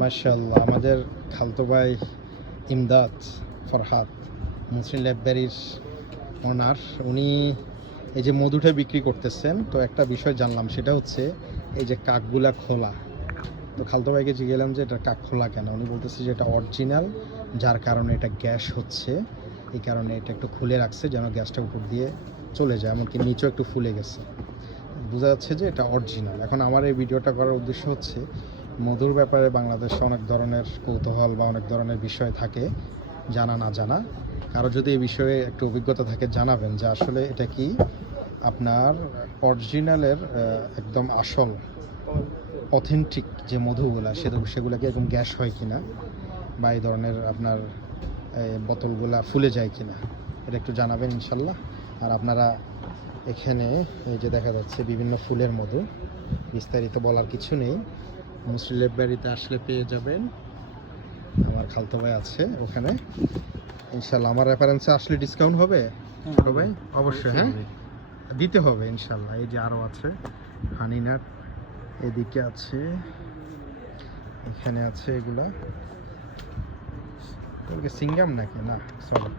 মাশাআল্লাহ, আমাদের খালতো ভাই ইমদাদ ফরহাদ মুসলিম লাইব্রেরির ওনার, উনি এই যে মধুটা বিক্রি করতেছেন। তো একটা বিষয় জানলাম, সেটা হচ্ছে এই যে কাকগুলা খোলা। তো খালতো ভাইকে জিজ্ঞেলাম যে এটা কাক খোলা কেন। উনি বলতেছে যে এটা অরিজিনাল, যার কারণে এটা গ্যাস হচ্ছে, এই কারণে এটা একটু খুলে রাখছে যেন গ্যাসটা উপর দিয়ে চলে যায়, এমনকি নিচেও একটু ফুলে গেছে। বোঝা যাচ্ছে যে এটা অরিজিনাল। এখন আমার এই ভিডিওটা করার উদ্দেশ্য হচ্ছে, মধুর ব্যাপারে বাংলাদেশে অনেক ধরনের কৌতূহল বা অনেক ধরনের বিষয় থাকে, জানা না জানা। কারো যদি এই বিষয়ে একটু অভিজ্ঞতা থাকে জানাবেন যে আসলে এটা কি আপনার অরিজিনালের একদম আসল অথেন্টিক যে মধুগুলা সেগুলোকে এরকম গ্যাস হয় কিনা, বা এই ধরনের আপনার বোতলগুলা ফুলে যায় কিনা, এটা একটু জানাবেন ইনশাল্লাহ। আর আপনারা এখানে এই যে দেখা যাচ্ছে বিভিন্ন ফুলের মধু, বিস্তারিত বলার কিছু নেই, মুসলিম লাইব্রেরিতে আসলে পেয়ে যাবেন। আমার খালতো ভাই আছে ওখানে, ইনশাল্লাহ আমার রেফারেন্সে আসলে ডিসকাউন্ট হবে ছোট ভাই? অবশ্যই, হ্যাঁ দিতে হবে ইনশাল্লাহ। এই যে আরও আছে হানিনাট, এদিকে আছে, এখানে আছে, এগুলা সিঙ্গাম নাকি না, সরি